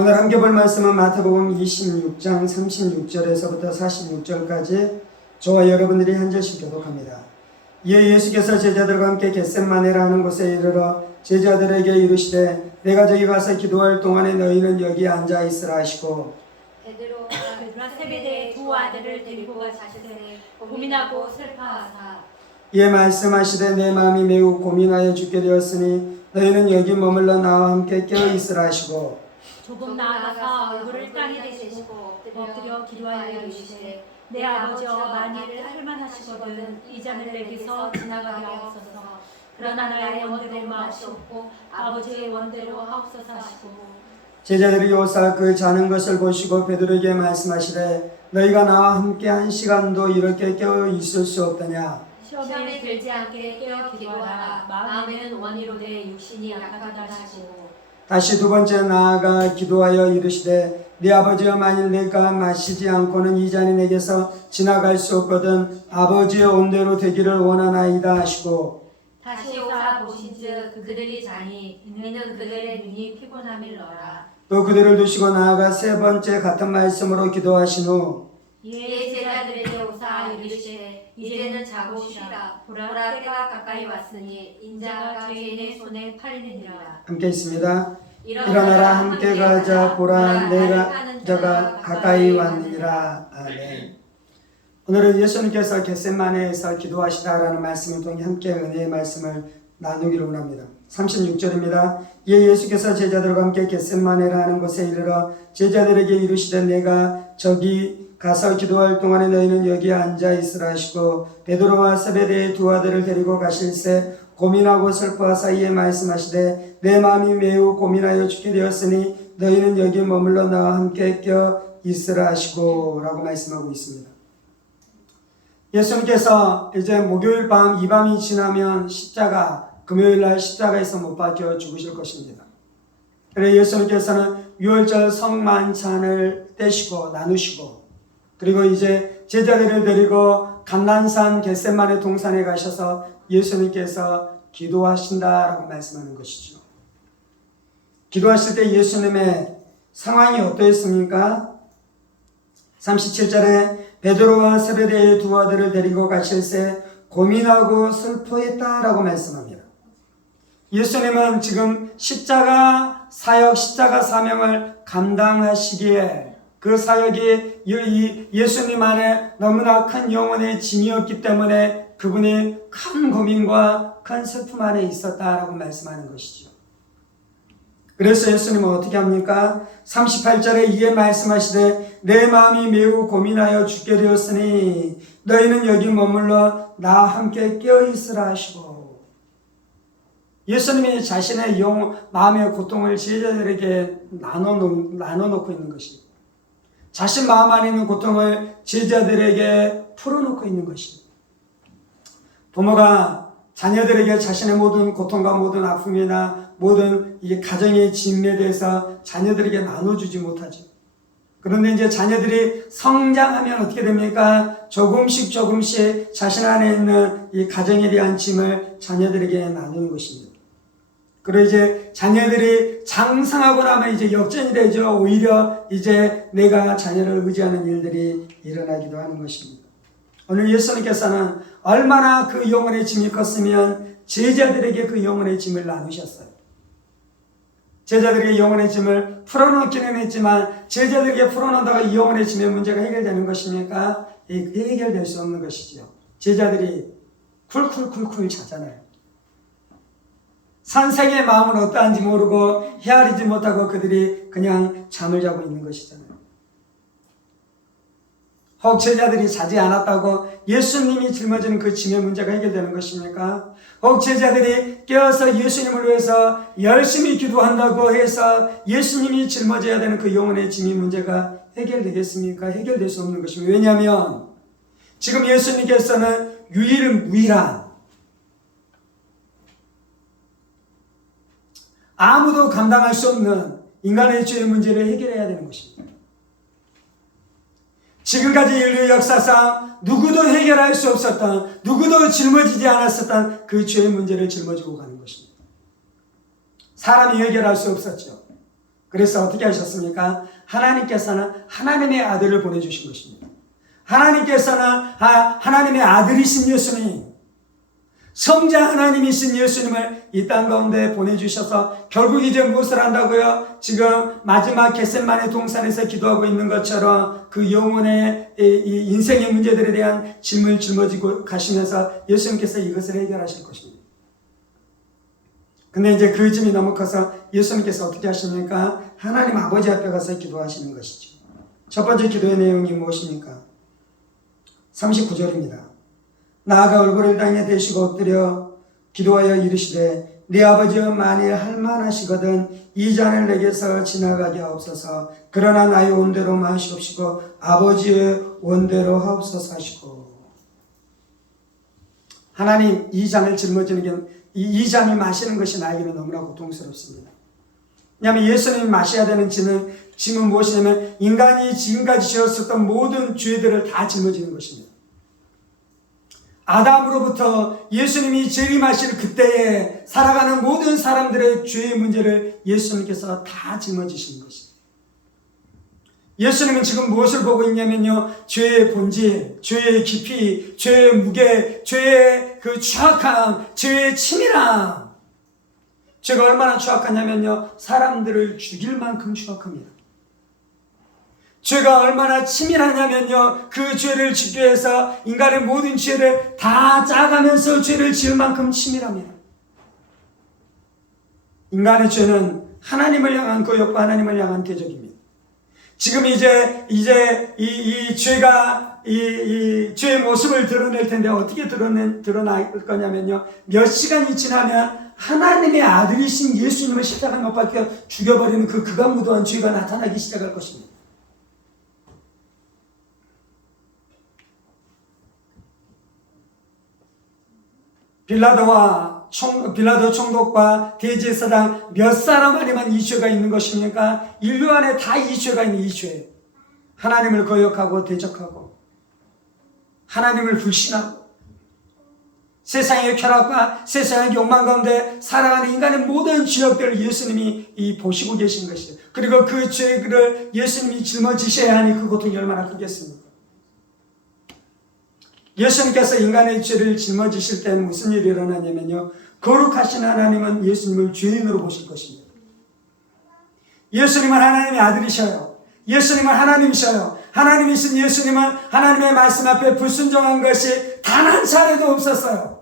오늘 함께 볼 말씀은 마태복음 26장 36절에서부터 46절까지 저와 여러분들이 한 절씩 교독합니다. 이에 예수께서 제자들과 함께 겟셋마네라 하는 곳에 이르러 제자들에게 이르시되 내가 저기 가서 기도할 동안에 너희는 여기 앉아 있으라 하시고 베드로가 세베대의 두 아들을 데리고 가시되 고민하고 슬퍼하사 이에 말씀하시되 내 마음이 매우 고민하여 죽게 되었으니 너희는 여기 머물러 나와 함께 깨어 있으라 하시고 조금 나아가서 얼굴을 땅에 대시고 엎드려 기도하여 이르시되 내 아버지여 만일 할만하시거든 이 잔을 내게서 지나가게 하옵소서. 그러나 나의 원대로 마시옵고 아버지의 원대로 하옵소서 하시고 제자들이 오사 그 자는 것을 보시고 베드로에게 말씀하시되 너희가 나와 함께 한 시간도 이렇게 깨어 있을 수 없더냐. 시험에 들지 않게 깨어 기도하라. 마음에는 원이로되 육신이 약하다 하시고 다시 두 번째 나아가 기도하여 이르시되 네 아버지여 만일 내가 마시지 않고는 이 잔이 내게서 지나갈 수 없거든 아버지의 온대로 되기를 원하나이다 하시고 다시 오사 보신즉 그들이 자니 이는 그들의 눈이 피곤함일러라. 또 그들을 두시고 나아가 세 번째 같은 말씀으로 기도하신 후 이에 제자들에게 오사 이르시되 이제는 자고 쉬라. 보라 때가 가까이 왔으니 인자가 죄인의 손에 팔리느니라. 함께 있습니다. 일어나라 함께 가자 보라 내가 자가 가까이 왔느니라. 아멘. 오늘은 예수님께서 겟셋마네에서 기도하시다라는 말씀을 통해 함께 은혜의 말씀을 나누기를 원합니다. 36절입니다. 이에 예수께서 제자들과 함께 겟셋마네라 하는 곳에 이르러 제자들에게 이르시되 내가 저기 가서 기도할 동안에 너희는 여기 앉아 있으라 하시고 베드로와 세베대의 두 아들을 데리고 가실새 고민하고 슬퍼하사 이에 말씀하시되 내 마음이 매우 고민하여 죽게 되었으니 너희는 여기 머물러 나와 함께 껴 있으라 하시고 라고 말씀하고 있습니다. 예수님께서 이제 목요일 밤 이 밤이 지나면 십자가 금요일날 십자가에서 못 박혀 죽으실 것입니다. 그래서 예수님께서는 유월절 성만찬을 떼시고 나누시고 그리고 이제 제자들을 데리고 감난산 겟셋마네 동산에 가셔서 예수님께서 기도하신다라고 말씀하는 것이죠. 기도하실 때 예수님의 상황이 어떠했습니까? 37절에 베드로와 세베대의 두 아들을 데리고 가실새 고민하고 슬퍼했다라고 말씀합니다. 예수님은 지금 십자가 사역, 십자가 사명을 감당하시기에 그 사역이 예수님 안에 너무나 큰 영혼의 짐이었기 때문에 그분이 큰 고민과 큰 슬픔 안에 있었다라고 말씀하는 것이죠. 그래서 예수님은 어떻게 합니까? 38절에 이에 말씀하시되 내 마음이 매우 고민하여 죽게 되었으니 너희는 여기 머물러 나와 함께 깨어있으라 하시고 예수님이 자신의 마음의 고통을 제자들에게 나눠놓고 있는 것입니다. 자신 마음 안에 있는 고통을 제자들에게 풀어놓고 있는 것입니다. 부모가 자녀들에게 자신의 모든 고통과 모든 아픔이나 모든 이게 가정의 짐에 대해서 자녀들에게 나눠주지 못하죠. 그런데 이제 자녀들이 성장하면 어떻게 됩니까? 조금씩 자신 안에 있는 이 가정에 대한 짐을 자녀들에게 나누는 것입니다. 그리고 이제 자녀들이 장성하고 나면 이제 역전이 되죠. 오히려 이제 내가 자녀를 의지하는 일들이 일어나기도 하는 것입니다. 오늘 예수님께서는 얼마나 그 영혼의 짐이 컸으면 제자들에게 그 영혼의 짐을 나누셨어요. 제자들에게 영혼의 짐을 풀어놓기는 했지만 제자들에게 풀어놓는다고 이 영혼의 짐의 문제가 해결되는 것입니까? 해결될 수 없는 것이죠. 제자들이 쿨쿨 자잖아요. 산생의 마음은 어떠한지 모르고 헤아리지 못하고 그들이 그냥 잠을 자고 있는 것이잖아요. 혹 제자들이 자지 않았다고 예수님이 짊어지는 그 짐의 문제가 해결되는 것입니까? 혹 제자들이 깨어서 예수님을 위해서 열심히 기도한다고 해서 예수님이 짊어져야 되는 그 영혼의 짐의 문제가 해결되겠습니까? 해결될 수 없는 것입니다. 왜냐하면 지금 예수님께서는 유일무이한 아무도 감당할 수 없는 인간의 죄의 문제를 해결해야 되는 것입니다. 지금까지 인류 역사상 누구도 해결할 수 없었던, 누구도 짊어지지 않았었던 그 죄의 문제를 짊어지고 가는 것입니다. 사람이 해결할 수 없었죠. 그래서 어떻게 하셨습니까? 하나님께서는 하나님의 아들을 보내주신 것입니다. 하나님께서는 하나님의 아들이신 예수님, 성자 하나님이신 예수님을 이 땅 가운데 보내주셔서 결국 이제 무엇을 한다고요? 지금 마지막 겟세마네 동산에서 기도하고 있는 것처럼 그 영혼의 이 인생의 문제들에 대한 짐을 짊어지고 가시면서 예수님께서 이것을 해결하실 것입니다. 근데 이제 그 짐이 너무 커서 예수님께서 어떻게 하십니까? 하나님 아버지 앞에 가서 기도하시는 것이죠. 첫 번째 기도의 내용이 무엇입니까? 39절입니다. 나아가 얼굴을 땅에 대시고 엎드려 기도하여 이르시되 네 아버지여 만일 할만하시거든 이 잔을 내게서 지나가게 하옵소서. 그러나 나의 원대로 마시옵시고 아버지의 원대로 하옵소서 하시고. 하나님, 이 잔을 짊어지는 게 이 잔을 마시는 것이 나에게는 너무나 고통스럽습니다. 왜냐하면 예수님이 마셔야 되는 짐은 무엇이냐면 인간이 지금까지 지었었던 모든 죄들을 다 짊어지는 것입니다. 아담으로부터 예수님이 재림하실 그때에 살아가는 모든 사람들의 죄의 문제를 예수님께서 다 짊어지시는 것입니다. 예수님은 지금 무엇을 보고 있냐면요, 죄의 본질, 죄의 깊이, 죄의 무게, 죄의 그 추악함, 죄의 치밀함. 죄가 얼마나 추악하냐면요, 사람들을 죽일 만큼 추악합니다. 죄가 얼마나 치밀하냐면요, 그 죄를 짓기 위해서 인간의 모든 죄를 다 짜가면서 죄를 지을 만큼 치밀합니다. 인간의 죄는 하나님을 향한 거역과 하나님을 향한 대적입니다. 지금 이제 이 죄가 이 죄의 모습을 드러낼 텐데 어떻게 드러날 거냐면요, 몇 시간이 지나면 하나님의 아들이신 예수님을 십자가 못 박혀 죽여버리는 그 극악무도한 죄가 나타나기 시작할 것입니다. 빌라도 총독과 대제사장 몇 사람 안에만 이 죄가 있는 것입니까? 인류 안에 다 이 죄가 있는 이 죄. 하나님을 거역하고 대적하고 하나님을 불신하고 세상의 쾌락과 세상의 욕망 가운데 살아가는 인간의 모든 죄악들을 예수님이 보시고 계신 것이에요. 그리고 그 죄를 예수님이 짊어지셔야 하니 그 고통이 얼마나 크겠습니까? 예수님께서 인간의 죄를 짊어지실 때 무슨 일이 일어나냐면요, 거룩하신 하나님은 예수님을 죄인으로 보실 것입니다. 예수님은 하나님의 아들이셔요. 예수님은 하나님이셔요. 하나님이신 예수님은 하나님의 말씀 앞에 불순종한 것이 단 한 차례도 없었어요.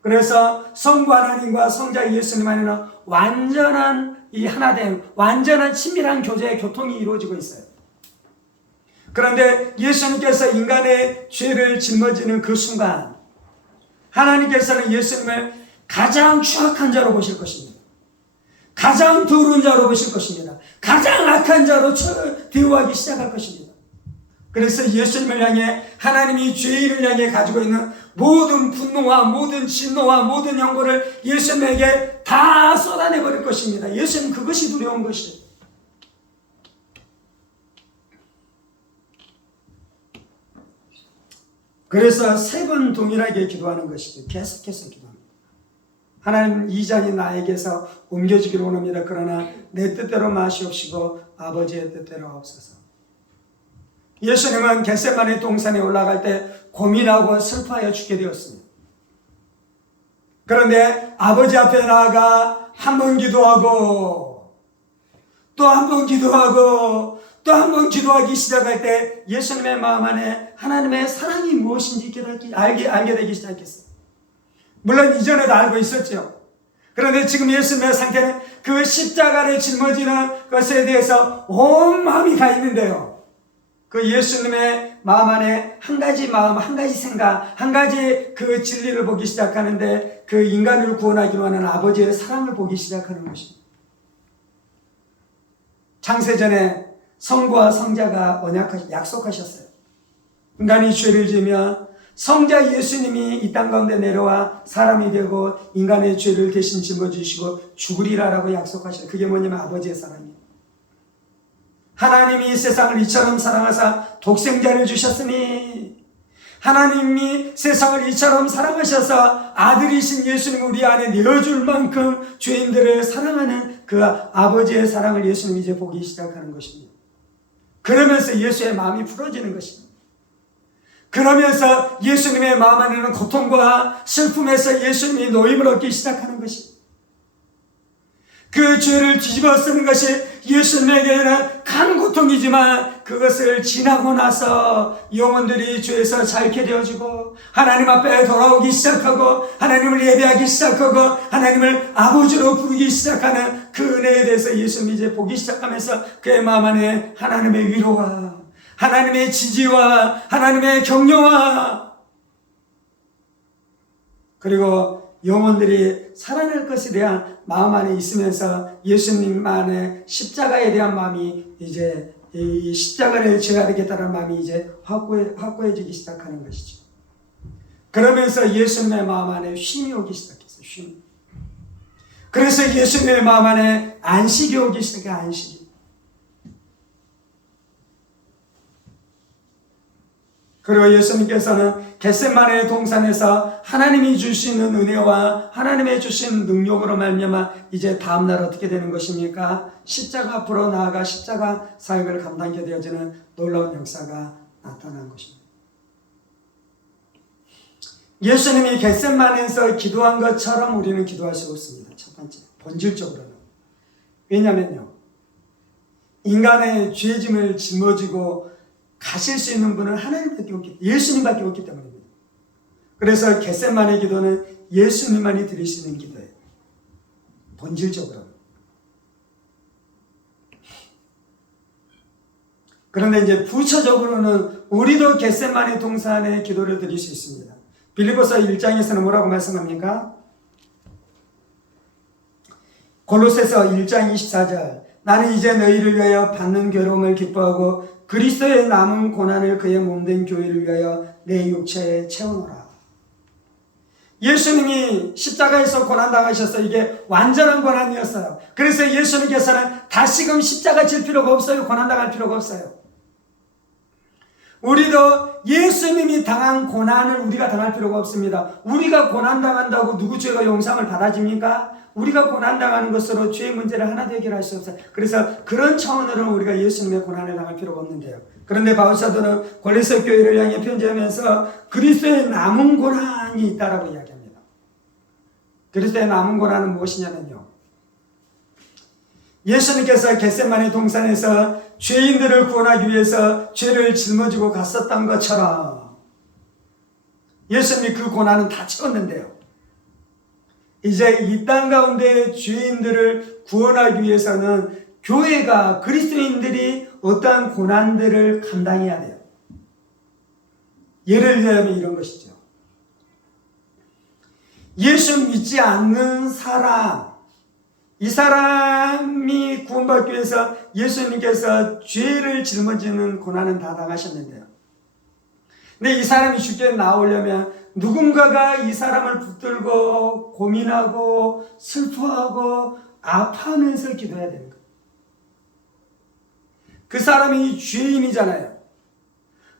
그래서 성부 하나님과 성자 예수님 안에는 완전한 이 하나됨, 완전한 친밀한 교제의 교통이 이루어지고 있어요. 그런데 예수님께서 인간의 죄를 짊어지는 그 순간 하나님께서는 예수님을 가장 추악한 자로 보실 것입니다. 가장 더러운 자로 보실 것입니다. 가장 악한 자로 대우하기 시작할 것입니다. 그래서 예수님을 향해 하나님이 죄인을 향해 가지고 있는 모든 분노와 모든 진노와 모든 형벌을 예수님에게 다 쏟아내버릴 것입니다. 예수님 그것이 두려운 것이에요. 그래서 세 번 동일하게 기도하는 것이죠. 계속해서 기도합니다. 하나님, 이 잔이 나에게서 옮겨지기를 원합니다. 그러나 내 뜻대로 마시옵시고 아버지의 뜻대로 하옵소서. 예수님은 겟세마네 동산에 올라갈 때 고민하고 슬퍼하여 죽게 되었습니다. 그런데 아버지 앞에 나아가 한 번 기도하고 또 한 번 기도하고 또 한 번 기도하기 시작할 때 예수님의 마음 안에 하나님의 사랑이 무엇인지 알게 되기 시작했어요. 물론 이전에도 알고 있었죠. 그런데 지금 예수님의 상태는 그 십자가를 짊어지는 것에 대해서 온 마음이 가 있는데요, 그 예수님의 마음 안에 한 가지 마음, 한 가지 생각, 한 가지 그 진리를 보기 시작하는데 그 인간을 구원하기로 하는 아버지의 사랑을 보기 시작하는 것입니다. 창세전에 성부와 성자가 약속하셨어요. 인간이 죄를 지으면 성자 예수님이 이 땅 가운데 내려와 사람이 되고 인간의 죄를 대신 짊어지시고 죽으리라라고 약속하셨어요. 그게 뭐냐면 아버지의 사랑이에요. 하나님이 세상을 이처럼 사랑하사 독생자를 주셨으니, 하나님이 세상을 이처럼 사랑하셔서 아들이신 예수님 우리 안에 내어줄 만큼 죄인들을 사랑하는 그 아버지의 사랑을 예수님이 이제 보기 시작하는 것입니다. 그러면서 예수의 마음이 풀어지는 것입니다. 그러면서 예수님의 마음 안에는 고통과 슬픔에서 예수님이 노임을 얻기 시작하는 것입니다. 그 죄를 뒤집어 쓰는 것이 예수님에게는 큰 고통이지만 그것을 지나고 나서 영혼들이 죄에서 자유케 되어지고 하나님 앞에 돌아오기 시작하고 하나님을 예배하기 시작하고 하나님을 아버지로 부르기 시작하는 그 은혜에 대해서 예수님이 이제 보기 시작하면서 그의 마음 안에 하나님의 위로와 하나님의 지지와 하나님의 격려와 그리고 영혼들이 살아날 것에 대한 마음 안에 있으면서 예수님 안에 십자가에 대한 마음이 이제 이 십자가를 져야 되겠다는 마음이 이제 확고해지기 시작하는 것이죠. 그러면서 예수님의 마음 안에 쉼이 오기 시작했어요. 쉼. 그래서 예수님의 마음 안에 안식이 오기 시작해요. 안식이. 그리고 예수님께서는 겟세마네 동산에서 하나님이 주시는 은혜와 하나님의 주신 능력으로 말미암아 이제 다음날 어떻게 되는 것입니까? 십자가 앞으로 나아가 십자가 사역을 감당하게 되어지는 놀라운 역사가 나타난 것입니다. 예수님이 겟세마네에서 기도한 것처럼 우리는 기도할 수 없습니다. 첫 번째, 본질적으로는. 왜냐면요, 인간의 죄짐을 짊어지고 가실 수 있는 분은 하나님밖에 없기, 예수님밖에 없기 때문입니다. 그래서 겟세마네 기도는 예수님만이 드릴 수 있는 기도예요. 본질적으로. 그런데 이제 부처적으로는 우리도 겟세마네 동산의 기도를 드릴 수 있습니다. 빌립보서 1장에서는 뭐라고 말씀합니까? 골로새서 1장 24절 나는 이제 너희를 위하여 받는 괴로움을 기뻐하고 그리스도의 남은 고난을 그의 몸된 교회를 위하여 내 육체에 채우노라. 예수님이 십자가에서 고난당하셔서 이게 완전한 고난이었어요. 그래서 예수님께서는 다시금 십자가 질 필요가 없어요. 고난당할 필요가 없어요. 우리도 예수님이 당한 고난을 우리가 당할 필요가 없습니다. 우리가 고난당한다고 누구 죄가 용서를 받아집니까? 우리가 고난당하는 것으로 죄의 문제를 하나도 해결할 수 없어요. 그래서 그런 차원으로는 우리가 예수님의 고난을 당할 필요가 없는데요. 그런데 바울사도는 골로새 교회를 향해 편지하면서 그리스도의 남은 고난이 있다라고 이야기합니다. 그리스도의 남은 고난은 무엇이냐면요, 예수님께서 겟세마네 동산에서 죄인들을 구원하기 위해서 죄를 짊어지고 갔었던 것처럼 예수님이 그 고난은 다 채웠는데요, 이제 이 땅 가운데 죄인들을 구원하기 위해서는 교회가, 그리스도인들이 어떠한 고난들을 감당해야 돼요. 예를 들면 이런 것이죠. 예수 믿지 않는 사람, 이 사람이 구원받기 위해서 예수님께서 죄를 짊어지는 고난은 다 당하셨는데요. 근데 이 사람이 주께 나오려면 누군가가 이 사람을 붙들고 고민하고 슬퍼하고 아파하면서 기도해야 되는 거예요. 그 사람이 죄인이잖아요.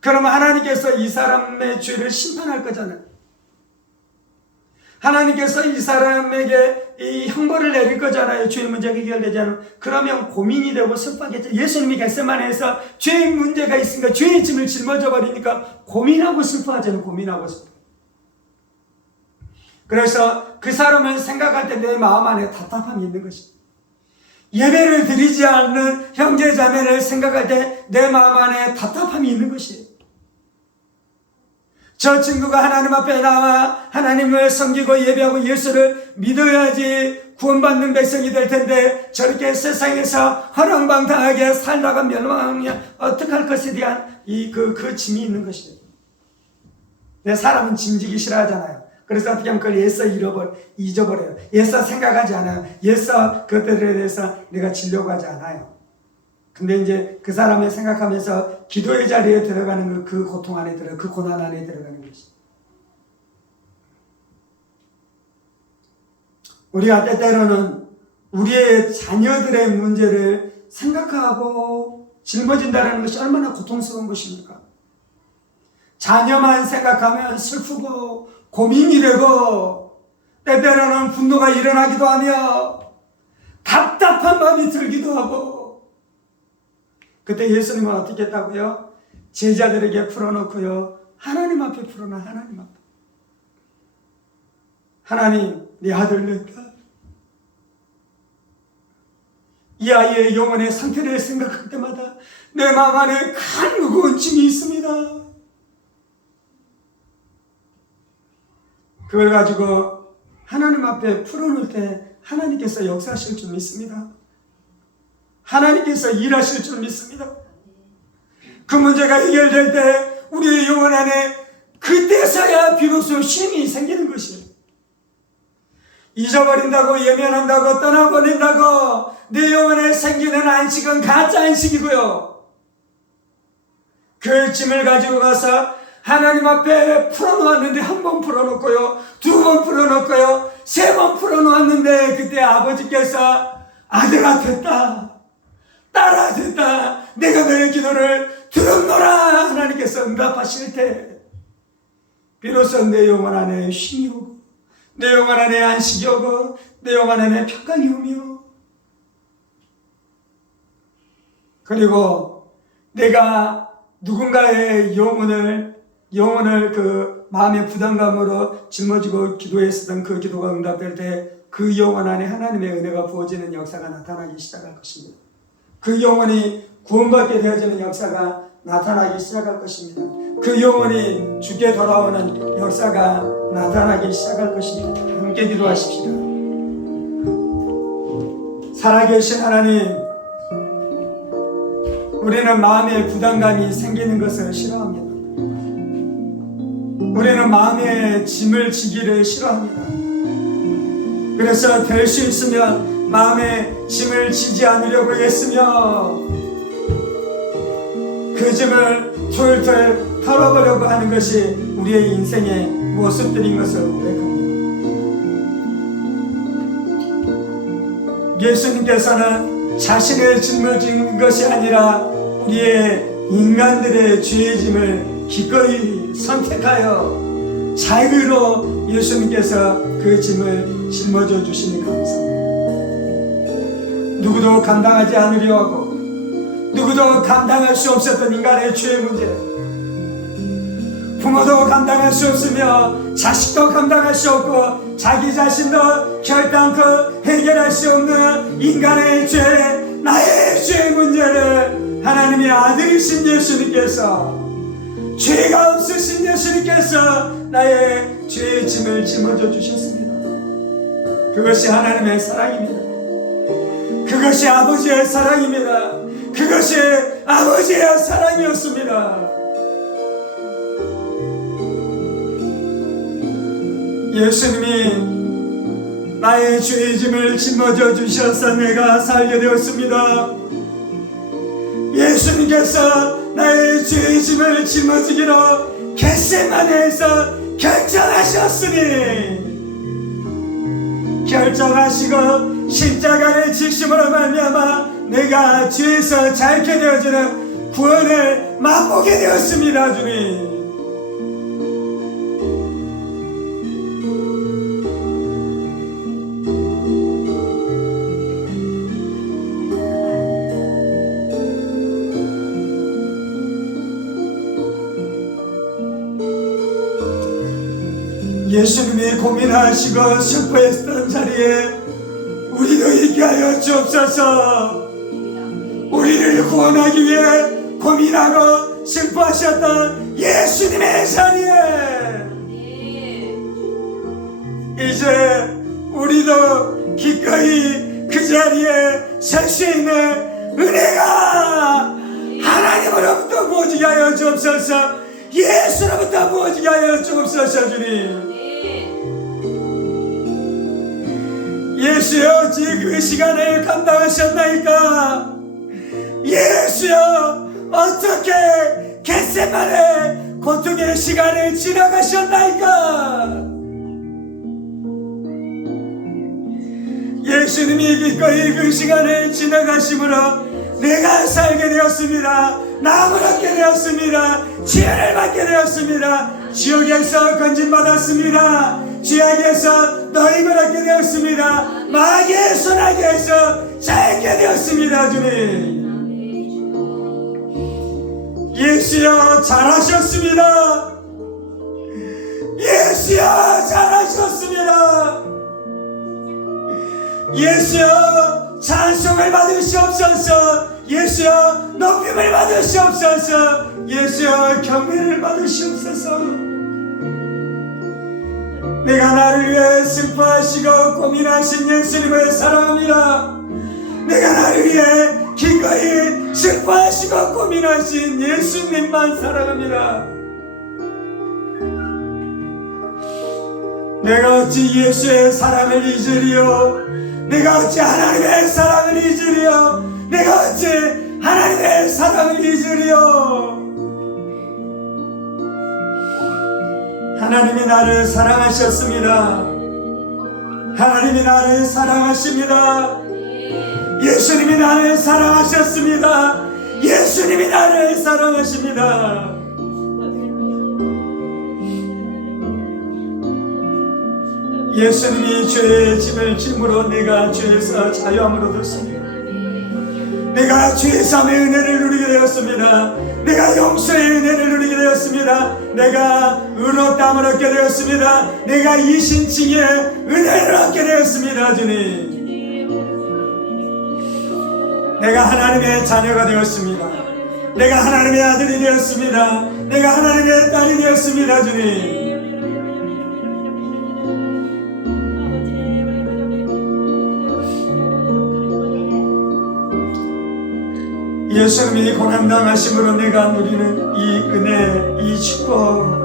그러면 하나님께서 이 사람의 죄를 심판할 거잖아요. 하나님께서 이 사람에게 이 형벌을 내릴 거잖아요. 죄의 문제가 해결되지 않으면. 그러면 고민이 되고 슬퍼하겠죠. 예수님이 겟세마네에서 죄의 문제가 있으니까 죄의 짐을 짊어져 버리니까 고민하고 슬퍼하잖아요. 고민하고 슬퍼. 그래서 그 사람을 생각할 때 내 마음 안에 답답함이 있는 것입니다. 예배를 드리지 않는 형제 자매를 생각할 때 내 마음 안에 답답함이 있는 것이에요. 저 친구가 하나님 앞에 나와 하나님을 섬기고 예배하고 예수를 믿어야지 구원받는 백성이 될 텐데 저렇게 세상에서 허랑방탕하게 살다가 멸망하면 어떡할 것에 대한 그 짐이 있는 것이에요. 내 사람은 짐지기 싫어하잖아요. 그래서 어떻게 하면 그걸 애써 잊어버려요. 애써 생각하지 않아요. 애써 그것들에 대해서 내가 지려고 하지 않아요. 근데 이제 그 사람을 생각하면서 기도의 자리에 들어가는 그 고통 안에 그 고난 안에 들어가는 것이. 우리가 때때로는 우리의 자녀들의 문제를 생각하고 짊어진다는 것이 얼마나 고통스러운 것입니까? 자녀만 생각하면 슬프고 고민이 되고 때때로는 분노가 일어나기도 하며 답답한 마음이 들기도 하고, 그때 예수님은 어떻게 했다고요? 제자들에게 풀어놓고요, 하나님 앞에 풀어놔. 하나님 앞에. 하나님, 네 아들 냈다. 이 아이의 영혼의 상태를 생각할 때마다 내 마음 안에 큰 무거운 짐이 있습니다. 그걸 가지고 하나님 앞에 풀어놓을 때 하나님께서 역사하실 줄 믿습니다. 하나님께서 일하실 줄 믿습니다. 그 문제가 해결될 때 우리의 영혼 안에 그때서야 비로소 쉼이 생기는 것이에요. 잊어버린다고, 예면한다고, 떠나버린다고 내 영혼에 생기는 안식은 가짜 안식이고요. 그 짐을 가지고 가서 하나님 앞에 풀어놓았는데, 한 번 풀어놓고요, 두 번 풀어놓고요, 세 번 풀어놓았는데, 그때 아버지께서 아들아 됐다, 딸아 됐다, 내가 너의 기도를 들었노라 하나님께서 응답하실 때 비로소 내 영혼 안에 쉼이 오고, 내 영혼 안에 안식이 오고, 내 영혼 안에 평강이 오며, 그리고 내가 누군가의 영혼을 그 마음의 부담감으로 짊어지고 기도했었던 그 기도가 응답될 때 그 영혼 안에 하나님의 은혜가 부어지는 역사가 나타나기 시작할 것입니다. 그 영혼이 구원받게 되어지는 역사가 나타나기 시작할 것입니다. 그 영혼이 주께 돌아오는 역사가 나타나기 시작할 것입니다. 함께 기도하십시다. 살아계신 하나님, 우리는 마음의 부담감이 생기는 것을 싫어합니다. 우리는 마음의 짐을 지기를 싫어합니다. 그래서 될 수 있으면 마음의 짐을 지지 않으려고 했으며 그 짐을 툴툴 털어보려고 하는 것이 우리의 인생의 모습들인 것을 고백합니다. 예수님께서는 자신의 짐을 진 것이 아니라 우리의 인간들의 죄의 짐을 기꺼이 선택하여 자유로 예수님께서 그 짐을 짊어져 주시니 감사합니다. 누구도 감당하지 않으려 하고 누구도 감당할 수 없었던 인간의 죄의 문제, 부모도 감당할 수 없으며 자식도 감당할 수 없고 자기 자신도 결단코 해결할 수 없는 인간의 죄, 나의 죄의 문제를 하나님의 아들이신 예수님께서, 죄가 없으신 예수님께서 나의 죄의 짐을 짊어져 주셨습니다. 그것이 하나님의 사랑입니다. 그것이 아버지의 사랑입니다. 그것이 아버지의 사랑이었습니다. 예수님이 나의 죄의 짐을 짊어져 주셔서 내가 살게 되었습니다. 예수님께서 나의 죄의 짐을 짊어지기로 겟세마네에서 결정하셨으니, 결정하시고 십자가를 지심으로 말미암아 내가 죄에서 자유케 되어지는 구원을 맛보게 되었습니다. 주님, 예수님이 고민하시고 슬퍼했던 자리에 우리도 있게 하여 주옵소서. 우리를 구원하기 위해 고민하고 슬퍼하셨던 예수님의 자리에 이제 우리도 기꺼이 그 자리에 설 수 있는 은혜가 하나님으로부터 부어지게 하여 주옵소서. 예수로부터 부어지게 하여 주옵소서. 주님, 예수여, 지금 그 시간을 감당하셨나이까? 예수여, 어떻게 겟세마네 고통의 시간을 지나가셨나이까? 예수님이 기꺼이 그 시간을 지나가심으로 내가 살게 되었습니다. 나음을 얻게 되었습니다. 지혜를 받게 되었습니다. 지옥에서 건진받았습니다. 죄악에서 너임을 얻게 되었습니다. 마귀의 손아귀에서 자유케 되었습니다. 주님 예수여 잘하셨습니다. 예수여 잘하셨습니다. 예수여 찬송을 받으시옵소서. 예수여 높임을 받으시옵소서. 예수여 경배를 받으시옵소서. 내가 나를 위해 슬퍼하시고 고민하신 예수님을 사랑합니다. 내가 나를 위해 기꺼이 슬퍼하시고 고민하신 예수님만 사랑합니다. 내가 어찌 예수의 사랑을 잊으리요? 내가 어찌 하나님의 사랑을 잊으리요? 내가 어찌 하나님의 사랑을 잊으리요? 하나님이 나를 사랑하셨습니다. 하나님이 나를 사랑하십니다. 예수님이 나를 사랑하셨습니다. 예수님이 나를 사랑하십니다. 예수님이 죄의 짐을 짐으로 내가 죄에서 자유함을 얻었습니다. 내가 죄사함의 은혜를 누리게 되었습니다. 내가 용서의 은혜를 누리게 되었습니다. 내가 의롭다함을 얻게 되었습니다. 내가 이신칭의 은혜를 얻게 되었습니다. 주님 내가 하나님의 자녀가 되었습니다. 내가 하나님의 아들이 되었습니다. 내가 하나님의 딸이 되었습니다. 주님 예수님이 고난당하심으로 내가 누리는 이 은혜, 이 축복,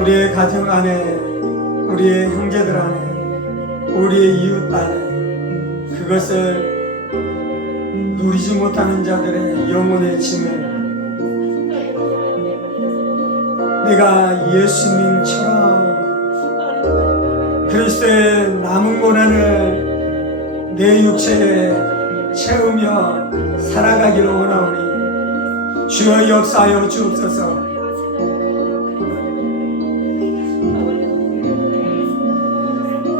우리의 가정 안에, 우리의 형제들 안에, 우리의 이웃 안에 그것을 누리지 못하는 자들의 영혼의 짐을 내가 예수님처럼 그리스도의 남은 고난을 내 육체에 채우며 살아가기를 원하오니 주여 역사하여 주옵소서.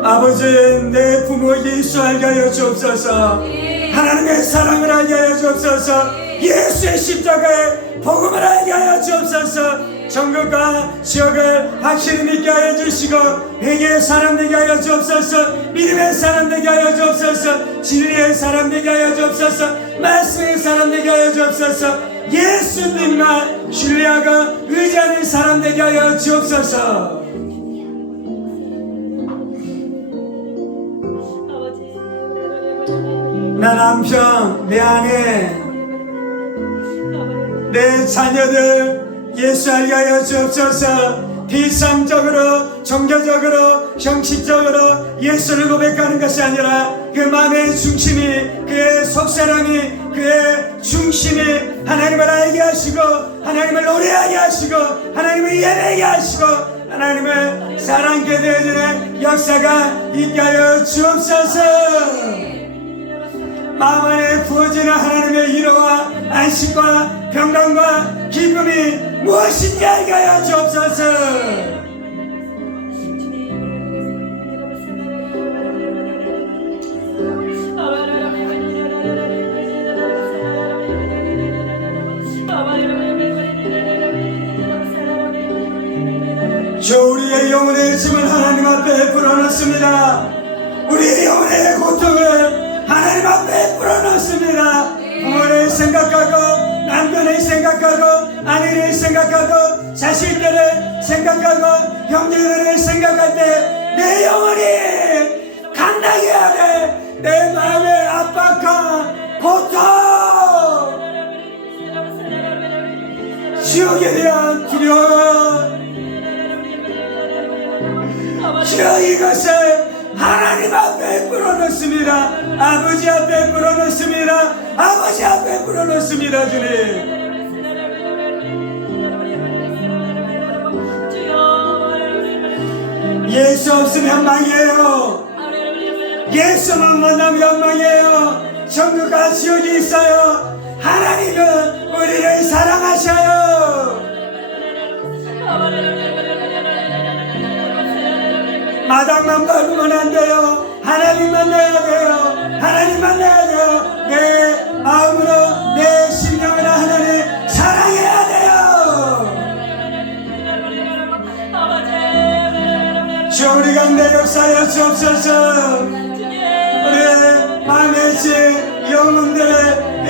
아버지 내 부모에게 예수 알게 하여 주옵소서. 하나님의 사랑을 알게 하여 주옵소서. 예수의 십자가의 복음을 알게 하여 주옵소서. 전국과 지역을 확실히 믿게 하여 주시고 회개의 사람 되게 하여 주옵소서. 믿음의 사람 되게 하여 주옵소서. 진리의 사람 되게 하여 주옵소서. 말씀의 사람 되게 하여 주옵소서. 예수님만 신뢰하고 의지하는 사람 되게 하여 주옵소서. 나 남편, 내 아내, 내 자녀들 예수 알게 하여 주옵소서. 비상적으로 종교적으로 형식적으로 예수를 고백하는 것이 아니라 그 마음의 중심이, 그의 속사람이, 그의 중심이 하나님을 알게 하시고 하나님을 노래하게 하시고 하나님을 예배하게 하시고 하나님을 사랑하게 되어지는 역사가 있게 하여 주옵소서. 마음 안에 부어지는 하나님의 위로와 안식과 평강과 기쁨이 무엇인지 알게 하여 주옵소서. 저 우리의 영혼의 짐을 하나님 앞에 풀어놓습니다. 우리의 영혼의 고통을 하나님 앞에 풀어놓습니다. 부모를 생각하고 남편을 생각하고 아내를 생각하고 자식들을 생각하고 형제들을 생각할 때 내 영혼이 감당해야 돼. 내 마음의 압박과 고통, 지옥에 대한 두려움, 주여 이것을 하나님 앞에 풀어놓습니다. 아버지 앞에 풀어놓습니다. 아버지 앞에 풀어놓습니다. 주님 예수 없으면 망해요. 예수만 만나면 영망이에요. 천국과 지옥이 있어요. 하나님은 우리를 사랑하셔요. 바닥만 밟으면 안 돼요. 하나님 만나야 돼요. 하나님 만나야 돼요. 내 마음으로 내 심령으로 하나님 사랑해야 돼요. 주 우리 가운데 역사하여 주옵소서. 우리의 마음의 짐, 영혼들에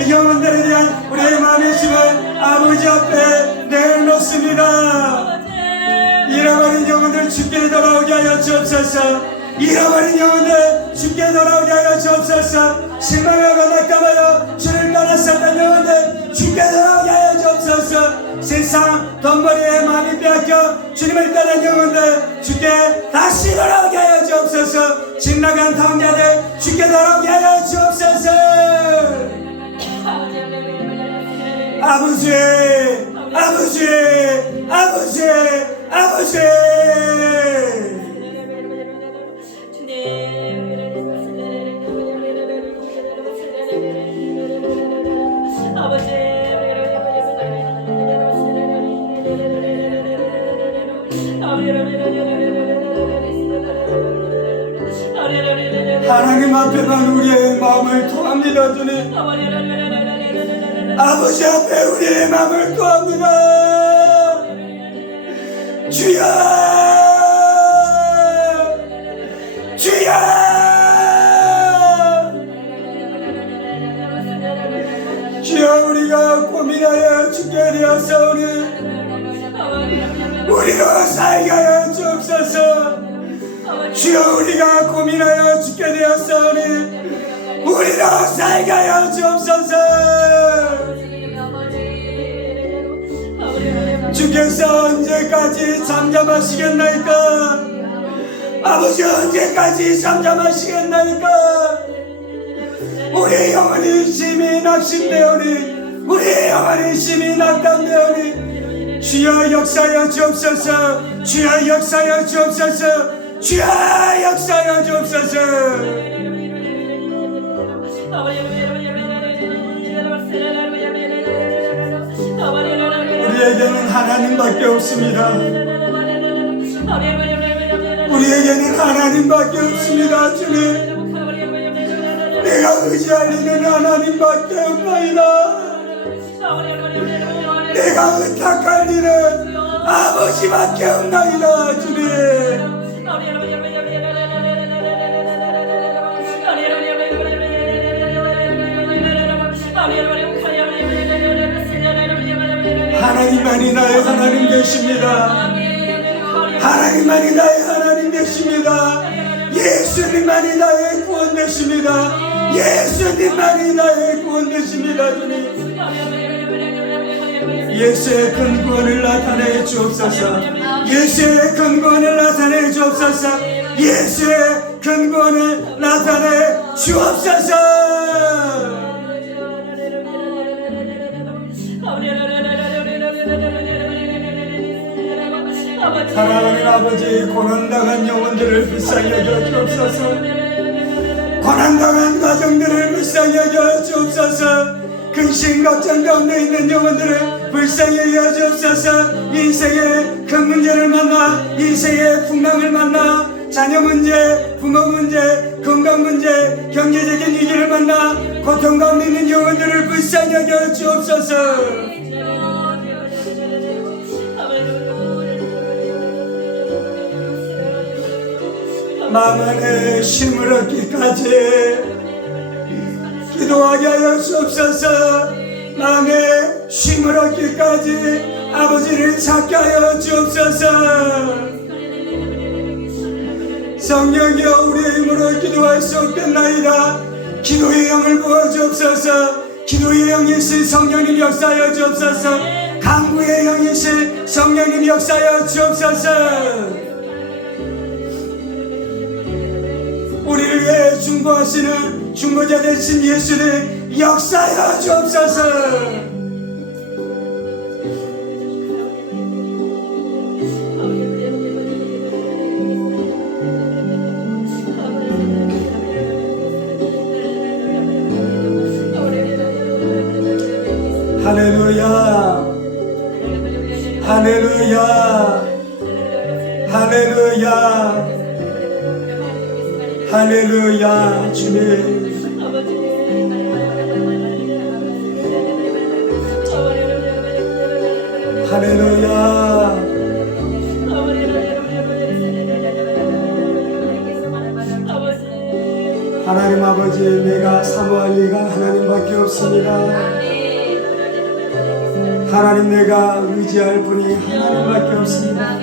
대한 우리의 마음의 짐을 아버지 앞에 내놓습니다. 잃어버린 영혼들 주께 돌아오게 하여 주옵소서. 잃어버린 영혼들 주께 돌아오게 하여 주옵소서. 실망하고 낙담하여 주를 떠났었던 영혼들 주께 돌아오게 하여 주옵소서. 세상 돈벌이에 마음이 빼앗겨 주님을 떠난 영혼들 주께 다시 돌아오게 하여 주옵소서. 집 나간 탕자들 주께 돌아오게 하여 주옵소서. 아버지 아버지 아버지 아버지 하나님 앞에만 우리의 마음을 토합니다. 주님 아버지 앞에 우리의 마음을 토합니다. 주여 주여 주여 우리가 고민하여 죽게 되었사오니 우리로 살게 하여 주옵소서. 주여 우리가 고민하여 죽게 되었사오니 우리로 살게 하여 주옵소서. 주께서 언제까지 잠잠하시겠나이까? 아버지 언제까지 잠잠하시겠나이까? 우리 영혼이 심히 낙심되오니 우리 영혼이 심히 낙담되오니 주여 역사하여 주옵소서. 주여 역사하여 주옵소서. 주여 역사하여 주옵소서. 우리에게는 하나님밖에 없습니다. 우리에게는 하나님밖에 없습니다. 주님 내가 의지할 이는 하나님밖에 없나이다. 내가 의탁할 이는 아버지밖에 없나이다. 주님 하나님만이 나의 하나님 되십니다. 하나님만이 나의 하나님 되십니다. 예수님만이 나의 구원 되십니다. 예수님만이 나의 구원 되십니다. 주님 예수의 큰 구원을 나타내 주옵소서. 예수의 큰 구원을 나타내 주옵소서. 예수의 큰 구원을 나타내 주옵소서. 사랑하는 아버지 고난당한 영혼들을 불쌍히 여겨 주옵소서. 고난당한 가정들을 불쌍히 여겨 주옵소서. 근심 걱정 가운데 있는 영혼들을 불쌍히 여겨 주옵소서. 인생의 큰 문제를 만나 인생의 풍랑을 만나 자녀 문제, 부모 문제, 건강 문제, 경제적인 위기를 만나 고통 가운데 있는 영혼들을 불쌍히 여겨 주옵소서. 마음 안에 힘을 얻기까지 기도하게 하여 주옵소서. 마음에 힘을 얻기까지 아버지를 찾게 하여 주옵소서. 성령이여 우리의 힘으로 기도할 수 없겠나이다. 기도의 영을 부어주옵소서. 기도의 영이신 성령님 역사하여 주옵소서. 강구의 영이신 성령님 역사하여 주옵소서. 우리를 위해 중보하시는 중보자 되신 예수님 역사하여 주옵소서. 할렐루야 할렐루야 할렐루야 할렐루야 주님. 할렐루야. 하나님 아버지, 내가 사모할 이가 하나님밖에 없습니다. 하나님, 내가 의지할 분이 하나님밖에 없습니다.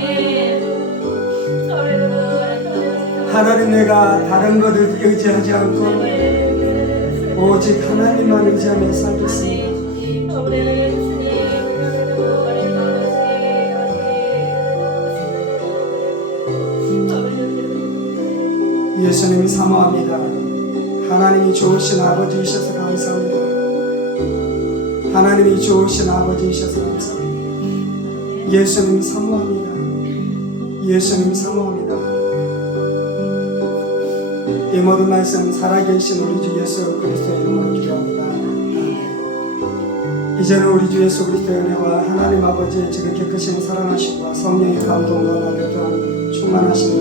하나님, 내가 다른 것을 의지하지 않고 오직 하나님만 의지하며 살겠습니다. 예수님이 사모합니다. 하나님이 좋으신 아버지이셔서 감사합니다. 하나님이 좋으신 아버지이셔서 감사합니다. 예수님이 사모합니다. 예수님이 사모합니다. 이 모든 말씀 살아계신 우리 주 예수 그리스도의 이름으로 기도합니다. 아멘. 이제는 우리 주 예수 그리스도의 은혜와 하나님 아버지의 지극히 크신 사랑하심과 성령의 감동과 교통 충만하시니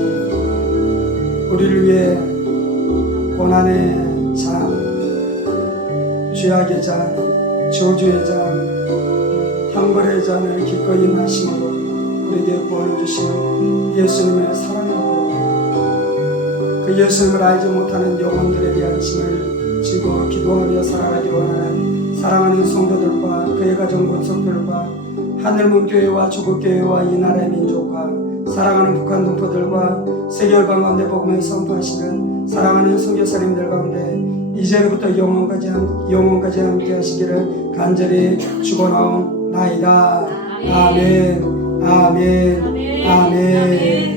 우리를 위해 고난의 잔, 죄악의 잔, 저주의 잔, 형벌의 잔을 기꺼이 마심으로 우리에게 구원을 주시는 예수님을 사랑하고 그 예수님을 알지 못하는 영혼들에 대한 짐을 지고 기도하며 살아가기 원하는 사랑하는 성도들과 그의 가정 권속들과 하늘문교회와 조국교회와 이 나라의 민족과 사랑하는 북한 동포들과 세계 열방 가운데 복음을 선포하시는 사랑하는 선교사님들 가운데 이제부터 영원까지 함께 하시기를 간절히 축원하옵나이다. 아멘. 아멘. 아멘.